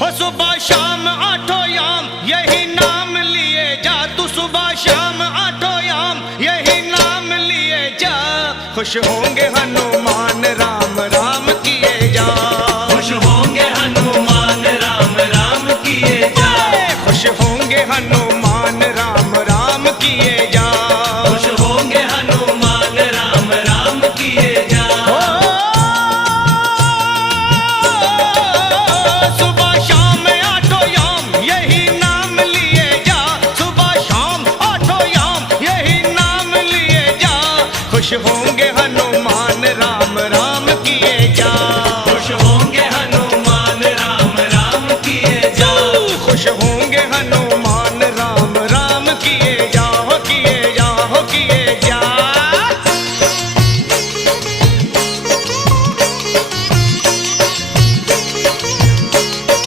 हो सुबह शाम आठों याम यही नाम लिए जा, तू सुबह शाम आठों याम यही नाम लिए जा। खुश होंगे हनुमान राम राम किए जा, खुश होंगे हनुमान राम राम किए जा, खुश होंगे हनुमान राम राम किए जा, खुश होंगे हनुमान राम राम किए जा। सुबह शाम आठों याम यही नाम लिए जा, सुबह शाम आठों याम यही नाम लिए जा। खुश होंगे हनुमान राम राम किए जा, खुश होंगे हनुमान राम राम किए जा, खुश होंगे